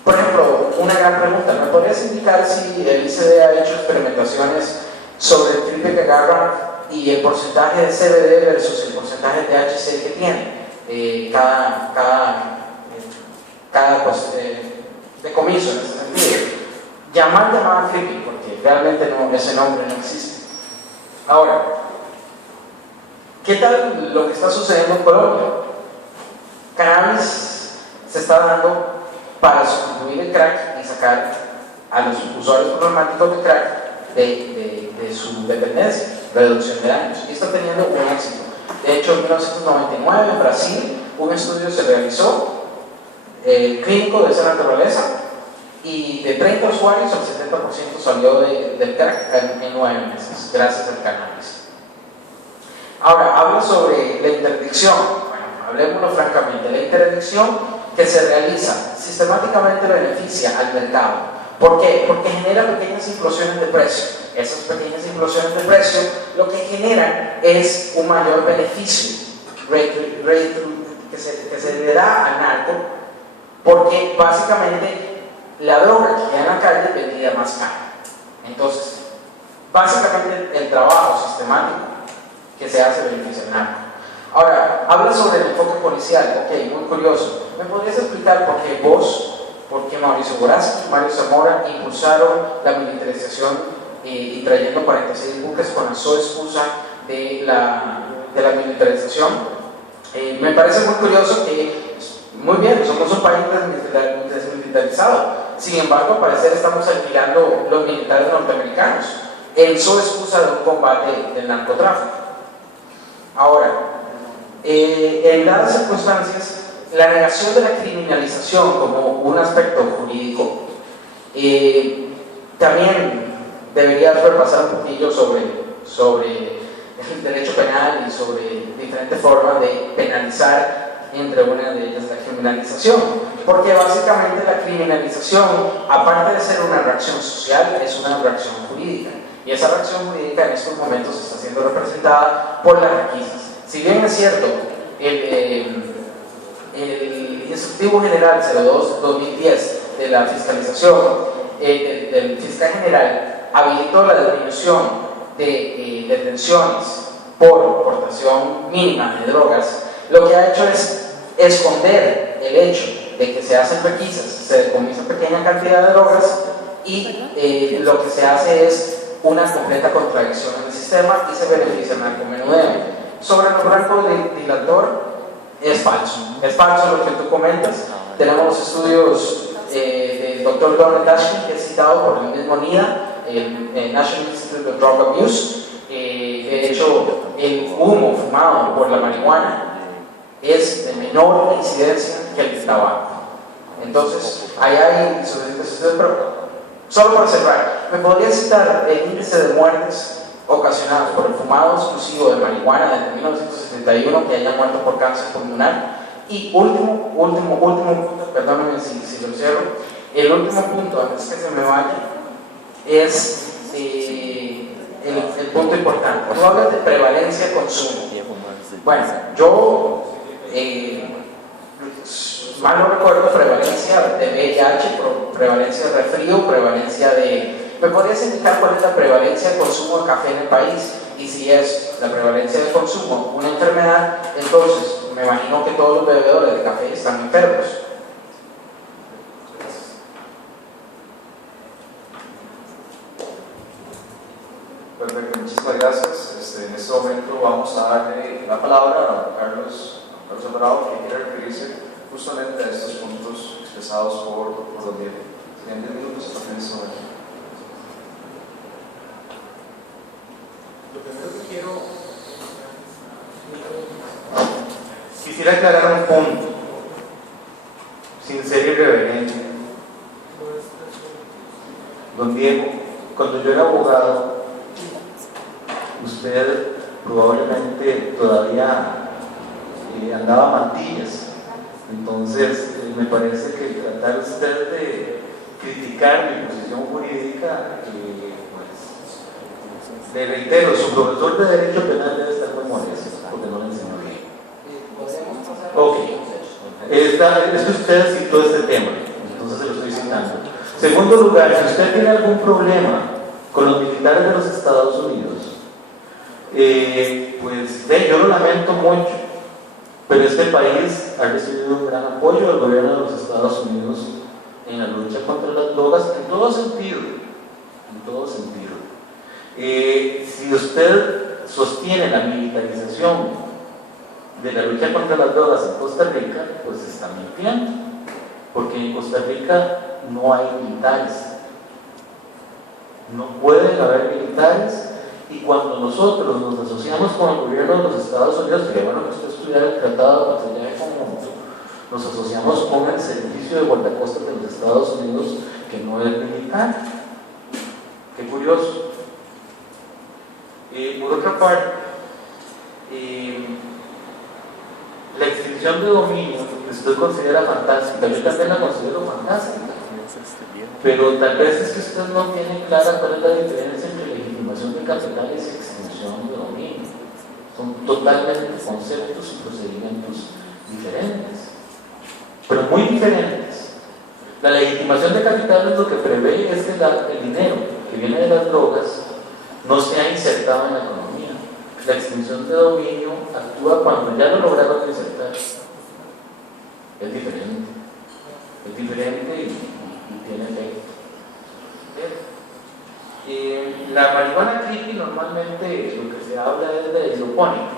Por ejemplo, una gran pregunta, ¿me podrías indicar si el ICD ha hecho experimentaciones sobre el triple que agarra y el porcentaje de CBD versus el porcentaje de THC que tiene cada decomiso en ese sentido? Llamada creepy, porque realmente ese nombre no existe. Ahora, ¿qué tal lo que está sucediendo en Colombia? Cannabis se está dando para sustituir el crack y sacar a los usuarios problemáticos de crack de su dependencia, reducción de daños, y está teniendo un éxito. De hecho, en 1999 en Brasil un estudio se realizó clínico de esa naturaleza y de 30 usuarios el 70% salió del crack en 9 meses gracias al cannabis. Ahora, habla sobre la interdicción. Bueno, hablemoslo francamente. La interdicción que se realiza sistemáticamente beneficia al mercado. ¿Por qué? Porque genera pequeñas implosiones de precio. Esas pequeñas implosiones de precio lo que generan es un mayor beneficio que se le da al narco, porque básicamente la droga que queda en la calle es vendida más cara. Entonces, básicamente el trabajo sistemático que se hace beneficia al narco. Ahora, habla sobre el enfoque policial. Ok, muy curioso. ¿Me podrías explicar por qué vos, por qué Mauricio Borazzi y Mario Zamora impulsaron la militarización y trayendo 46 buques con la sola excusa de la militarización? Me parece muy curioso que, muy bien, somos un país desmilitarizado, sin embargo, al parecer estamos alquilando los militares norteamericanos en sola excusa de un combate del narcotráfico. Ahora, en dadas circunstancias, la negación de la criminalización como un aspecto jurídico también debería repasar un poquillo sobre el derecho penal y sobre diferentes formas de penalizar, entre una de ellas la criminalización, porque básicamente la criminalización, aparte de ser una reacción social, es una reacción jurídica, y esa reacción jurídica en estos momentos está siendo representada por las requisas. Si bien es cierto, el Instructivo General 02-2010 de la fiscalización del fiscal general habilitó la disminución de detenciones por portación mínima de drogas, lo que ha hecho es esconder el hecho de que se hacen requisas, se decomisa pequeña cantidad de drogas y lo que se hace es una completa contradicción en el sistema y se beneficia al narcomenudeo. Sobre el rango dilator, es falso lo que tú comentas. Tenemos los estudios del Dr. Donald Dashkin, que es citado por el mismo NIDA, el National Institute of Drug Abuse. De hecho, el humo fumado por la marihuana es de menor incidencia que el tabaco. Entonces, ahí hay suficientes estudios, pero solo para cerrar, ¿me podría citar el índice de muertes ocasionadas por el fumado exclusivo de marihuana desde 1971 que hayan muerto por cáncer pulmonar? Y último punto, perdóname si lo cierro, el último punto antes que se me vaya es el punto importante. No hablas de prevalencia de consumo. Bueno, yo mal no recuerdo, prevalencia de VIH, prevalencia de resfrío, prevalencia de... ¿Me podrías indicar cuál es la prevalencia de consumo de café en el país? Y si es la prevalencia de consumo una enfermedad, entonces me imagino que todos los bebedores de café están enfermos. Perfecto, muchísimas gracias. En este momento vamos a darle la palabra a Carlos Bravo, que quiere referirse justamente a estos puntos expresados por don Diego. Serían 10 minutos a partir de este momento. Lo primero que quisiera aclarar un punto, sin ser irreverente. Don Diego, cuando yo era abogado, usted probablemente todavía andaba mantillas. Entonces, me parece que tratar usted de criticar mi posición jurídica, pues, le reitero, su profesor de Derecho Penal debe estar muy molesto porque no le enseñó bien. Ok, es que usted citó este tema, entonces se lo estoy citando. Segundo lugar, si usted tiene algún problema con los militares de los Estados Unidos, pues yo lo lamento mucho, pero este país ha recibido un gran apoyo del gobierno de los Estados Unidos en la lucha contra las drogas en todo sentido, si usted sostiene la militarización de la lucha contra las drogas en Costa Rica, pues está mintiendo, porque en Costa Rica no hay militares, no pueden haber militares. Y cuando nosotros nos asociamos con el gobierno de los Estados Unidos, sería bueno que usted estudiara el tratado de Patrillaje Conjunto, nos asociamos con el servicio de guardacostas de los Estados Unidos, que no es militar. Qué curioso. Por otra parte, la extinción de dominio, que usted considera fantástica, yo también la considero fantástica, pero tal vez es que usted no tiene clara cuál es la diferencia entre legitimación de capitales y extinción de dominio. Son totalmente conceptos y procedimientos diferentes, pero muy diferentes. La legitimación de capitales lo que prevé es que el dinero que viene de las drogas no sea insertado en la economía. La extinción de dominio actúa cuando ya lo lograron insertar. Es diferente y tiene efecto. La marihuana creepy normalmente lo que se habla es de hidropónica.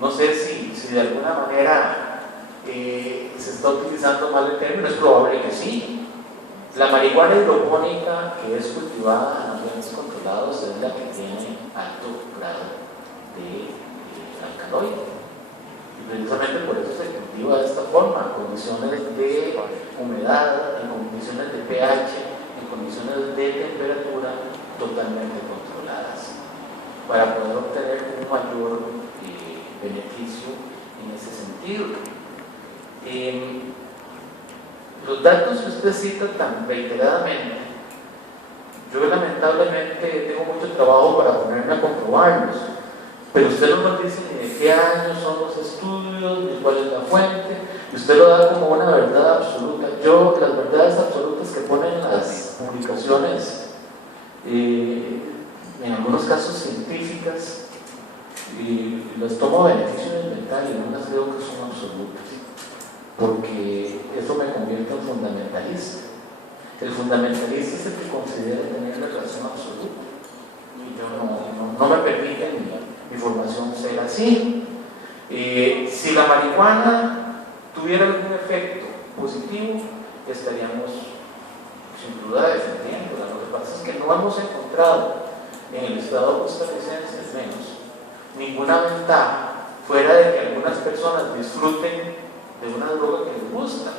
No sé si de alguna manera se está utilizando mal el término, es probable que sí. La marihuana hidropónica, que es cultivada en ambientes controlados, es la que tiene alto grado de alcaloide. Y precisamente por eso se cultiva de esta forma, en condiciones de humedad, en condiciones de pH, en condiciones de temperatura totalmente controladas, para poder obtener un mayor beneficio en ese sentido. Los datos que usted cita tan reiteradamente, yo lamentablemente tengo mucho trabajo para ponerme a comprobarlos, pero usted no nos dice ni de qué años son los estudios, ni cuál es la fuente, y usted lo da como una verdad absoluta. Las verdades absolutas que ponen las publicaciones, en algunos casos científicas, las tomo a beneficio de inventario, no las creo que son absolutas, porque eso me convierte en fundamentalista. El fundamentalista es el que considera tener la razón absoluta, y yo no me permite mi formación ser así. Si la marihuana tuviera algún efecto positivo, estaríamos sin duda defendiéndola. Lo que pasa es que no hemos encontrado en el Estado costarricense, al menos, ninguna ventaja fuera de que algunas personas disfruten de una droga que les gusta.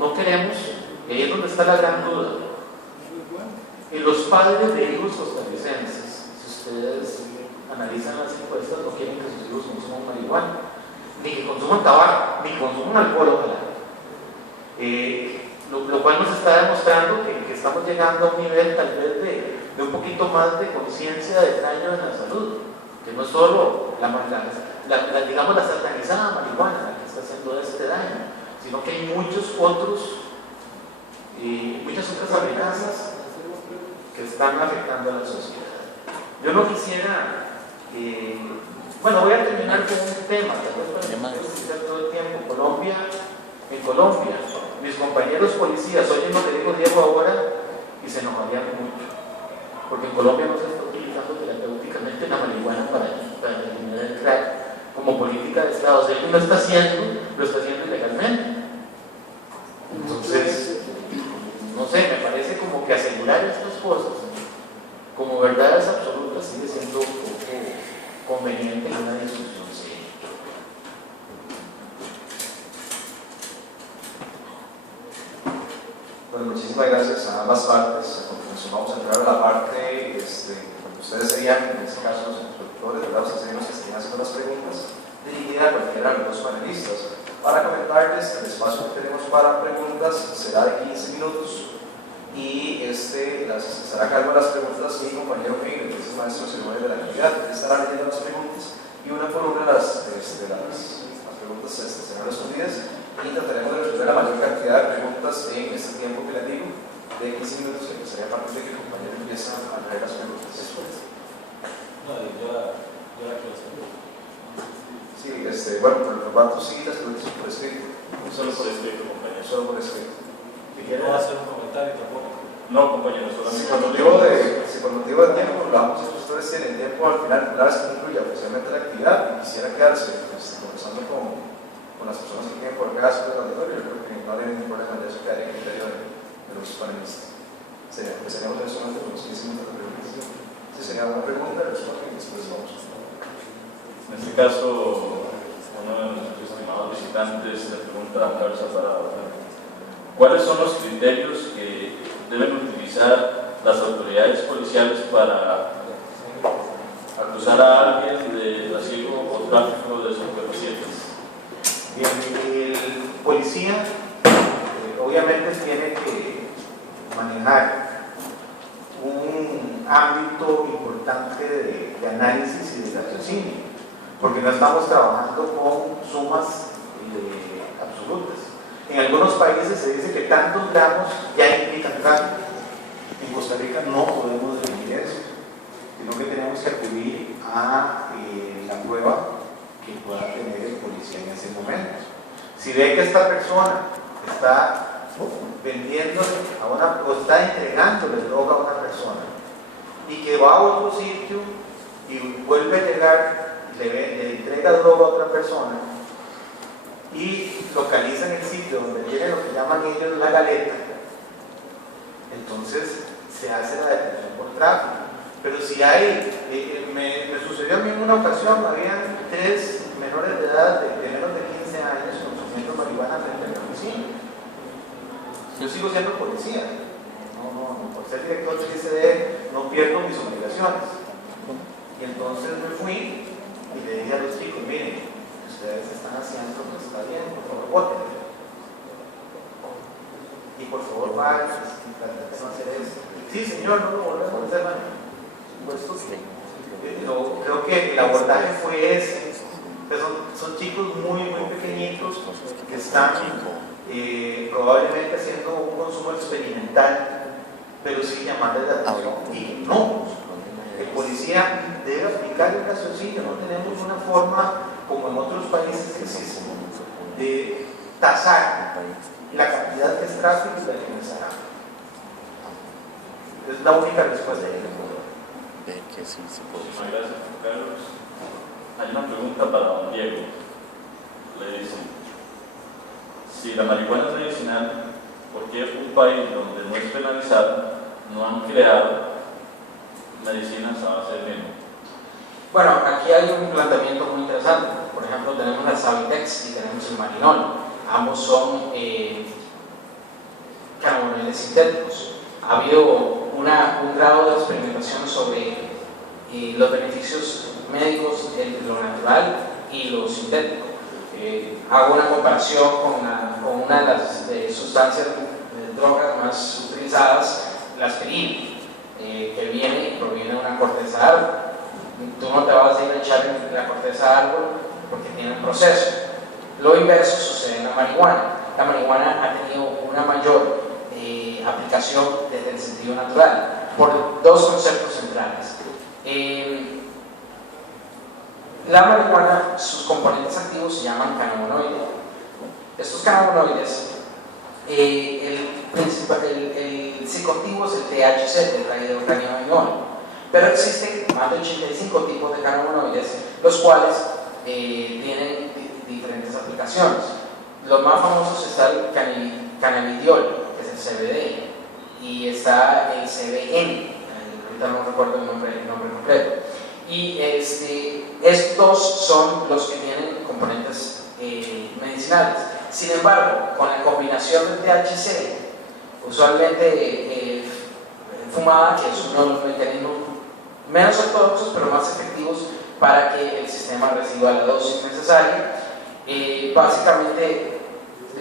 No queremos, y ahí es donde está la gran duda. Los padres de hijos costarricenses, si ustedes analizan las encuestas, no quieren que sus hijos consuman marihuana, ni que consuman tabaco, ni que consuman alcohol, ojalá. Lo cual nos está demostrando que estamos llegando a un nivel tal vez de un poquito más de conciencia del daño de la salud, que no es solo la digamos, la satanizada marihuana la que está haciendo este daño, sino que hay muchas otras amenazas que están afectando a la sociedad. Yo no quisiera, bueno, voy a terminar con un tema, tal vez para necesitar todo el tiempo. En Colombia, mis compañeros policías oyen lo que dijo Diego ahora y se enojarían mucho, porque en Colombia no se está utilizando terapéuticamente la marihuana para eliminar el crack como política de Estado. Si alguien lo está haciendo ilegalmente. Entonces, no sé, me parece como que asegurar estas cosas como verdades absolutas sigue siendo un poco conveniente en una discusión seria. Bueno, muchísimas gracias a ambas partes. A continuación vamos a entrar a la parte, ustedes serían, en este caso, los instructores, ¿verdad? Ustedes serían los que estarían haciendo las preguntas dirigidas a cualquiera de los dos panelistas. Para comentarles que el espacio que tenemos para preguntas será de 15 minutos y estará a cargo de las preguntas mi compañero Miguel, que es el maestro de ceremonias de la actividad. Él estará leyendo las preguntas y una por una las preguntas serán respondidas y trataremos de responder la mayor cantidad de preguntas en este tiempo que les digo, de 15 minutos, que empezaría a partir de que el compañero empieza a traer las preguntas. No, yo la quiero hacer. Sí, bueno, por el formato sí, las preguntas son por escrito. Solo por escrito, compañero. Solo por escrito. No va a hacer un comentario tampoco. No, compañero, solamente si por motivo de tiempo, ambos expositores tienen tiempo al final, una vez que concluya oficialmente la actividad y quisiera quedarse conversando con las personas que quieren por cada aspecto del auditorio, yo creo que no hay ningún problema de eso, quedaría en criterio de los panelistas. Empezaríamos en este momento con los 15 minutos de preguntas. Si sería una pregunta, responden y después vamos. En este caso, uno de nuestros estimados visitantes le pregunta a Carlos Alvarado: ¿cuáles son los criterios que deben utilizar las autoridades policiales para acusar a alguien de trasiego o tráfico de estupefacientes? Bien, el policía obviamente tiene que manejar un ámbito importante de análisis y de raciocinio, porque no estamos trabajando con sumas absolutas. En algunos países se dice que tantos gramos ya implican tráfico. En Costa Rica no podemos definir eso, sino que tenemos que acudir a la prueba que pueda tener el policía en ese momento. Si ve que esta persona está vendiéndole o está entregándole droga a una persona y que va a otro sitio y vuelve a llegar, le entrega droga a otra persona y localiza en el sitio donde tiene lo que llaman ellos la galeta, entonces se hace la detención por tráfico. Pero si hay, me sucedió a mí en una ocasión, había 3 menores de edad de menos de 15 años consumiendo marihuana frente a mi oficina. Yo sigo siendo policía, por ser director del ICD no pierdo mis obligaciones. Y entonces me fui y le dije a los chicos: miren, ustedes están haciendo lo que está bien, por favor voten. Y por favor vayan, traten de no hacer eso. Sí, señor, no lo volvemos a hacer, man. Creo que el abordaje fue ese. Son chicos muy pequeñitos que están probablemente haciendo un consumo experimental, pero sí llamarles la atención. Y no, el policía debe aplicar el raciocinio. No tenemos una forma, como en otros países existe, de tasar la cantidad que es tráfico y la que no es tráfico. Es la única respuesta que le puedo dar. Muchísimas gracias, Carlos. Hay una pregunta para don Diego. Le dice: si la marihuana es medicinal, ¿por qué un país donde no es penalizada no han creado medicinas a base de vino? Bueno, aquí hay un planteamiento muy interesante. Por ejemplo, tenemos el Savitex y tenemos el Marinol. Ambos son cannabinoides sintéticos. Ha habido un grado de experimentación sobre los beneficios médicos de lo natural y lo sintético. Hago una comparación con una de las sustancias de drogas más utilizadas, la aspirina, que proviene de una corteza de árbol. Tú no te vas a ir a echar en la corteza de árbol porque tiene un proceso. Lo inverso sucede en la marihuana. La marihuana ha tenido una mayor aplicación desde el sentido natural, por dos conceptos centrales. La marihuana, sus componentes activos se llaman cannabinoides. Estos cannabinoides, el psicoactivo es el THC, tetrahidrocannabinol, pero existen más de 85 tipos de cannabinoides, los cuales tienen diferentes aplicaciones. Los más famosos está el cannabidiol, que es el CBD, y está el CBN, ahorita no recuerdo el nombre completo. Y estos son los que tienen componentes medicinales. Sin embargo, con la combinación del THC, usualmente fumada, que es uno de los mecanismos menos ortodoxos pero más efectivos para que el sistema reciba la dosis necesaria, básicamente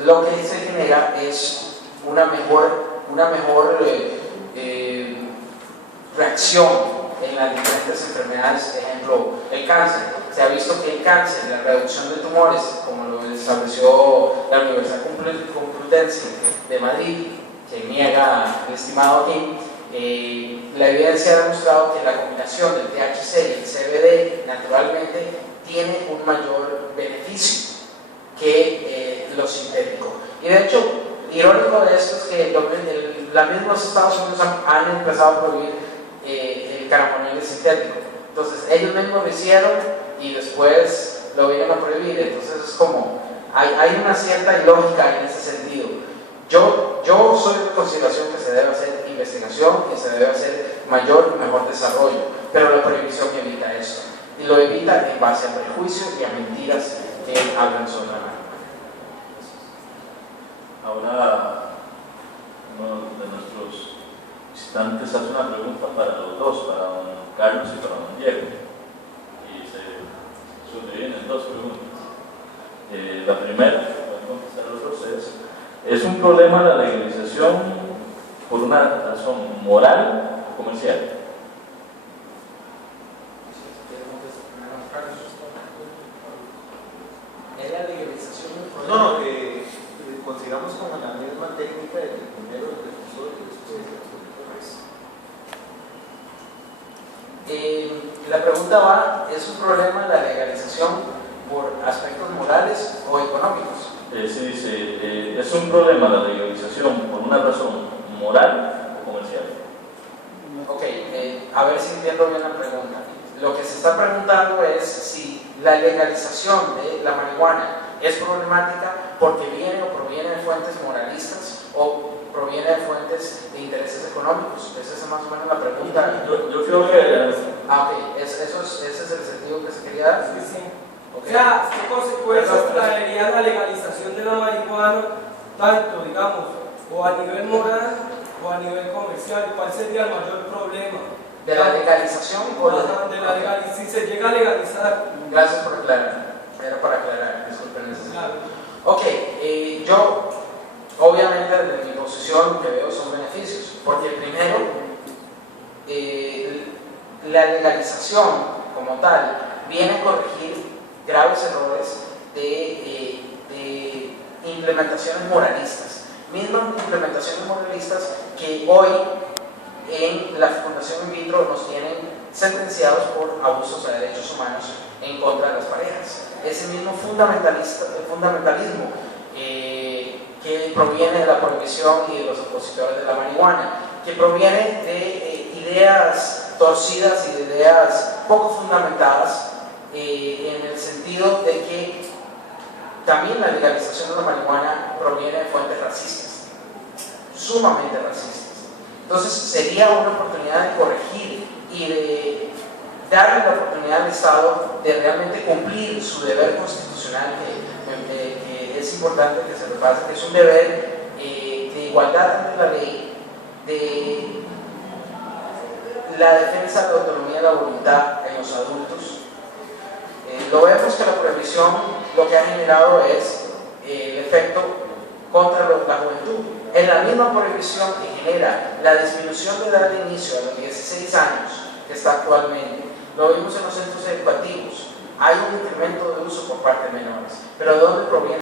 lo que se genera es una mejor reacción en las diferentes enfermedades, por ejemplo, el cáncer. Se ha visto que el cáncer, la reducción de tumores, como lo estableció la Universidad Complutense de Madrid, que niega el estimado aquí, la evidencia ha demostrado que la combinación del THC y el CBD naturalmente tiene un mayor beneficio que lo sintético. Y de hecho, irónico de esto es que los mismos Estados Unidos han empezado a prohibir el cannabinoide sintético. Entonces ellos mismos lo hicieron y después lo vienen a prohibir. Entonces es como, hay una cierta ilógica en ese sentido. Yo soy de consideración que se debe hacer investigación, que se debe hacer mayor y mejor desarrollo, pero la prohibición evita eso. Y lo evita en base a prejuicios y a mentiras que hablan sobre la marihuana. Ahora, uno de nuestros visitantes hace una pregunta para los dos, para don Carlos y para don Diego. Y se subdividen en dos preguntas. La primera, para contestar los dos, ¿es un problema la legalización por una razón moral o comercial? ¿Es la legalización un problema? No, consideramos como la misma técnica del primero del defensor y después la pregunta va, ¿es un problema la legalización por aspectos morales o económicos? Se dice, ¿es un problema la legalización por una razón moral o comercial? Ok, a ver si entiendo bien la pregunta. Lo que se está preguntando es si la legalización de la marihuana es problemática porque viene o proviene de fuentes moralistas o proviene de fuentes de intereses económicos. Esa es más o menos la pregunta. Yo creo que... ok, ese es el sentido que se quería dar. Sí, sí. Okay. O sea, ¿qué consecuencias traería la legalización de la marihuana, tanto, digamos, o a nivel moral o a nivel comercial? ¿Cuál sería el mayor problema? ¿De la legalización o si se llega a legalizar? Gracias por aclarar. Era para aclarar, disculpen ese. Claro. Ok, yo obviamente desde mi posición lo que veo son beneficios, porque primero la legalización como tal viene a corregir graves errores de implementaciones moralistas, mismas implementaciones moralistas que hoy en la fecundación in vitro nos tienen sentenciados por abusos a derechos humanos en contra de las parejas. Ese mismo fundamentalismo que proviene de la prohibición y de los opositores de la marihuana, que proviene de ideas torcidas y de ideas poco fundamentadas, en el sentido de que también la legalización de la marihuana proviene de fuentes racistas, sumamente racistas. Entonces sería una oportunidad de corregir y de darle la oportunidad al Estado de realmente cumplir su deber constitucional, que es importante que se repase, que es un deber de igualdad ante la ley, de la defensa de la autonomía de la voluntad en los adultos. Lo vemos que la prohibición lo que ha generado es el efecto contra la juventud. En la misma prohibición que genera la disminución de edad de inicio a los 16 años que está actualmente, lo vimos en los centros educativos. hay un incremento de uso por parte de menores. Pero ¿de dónde proviene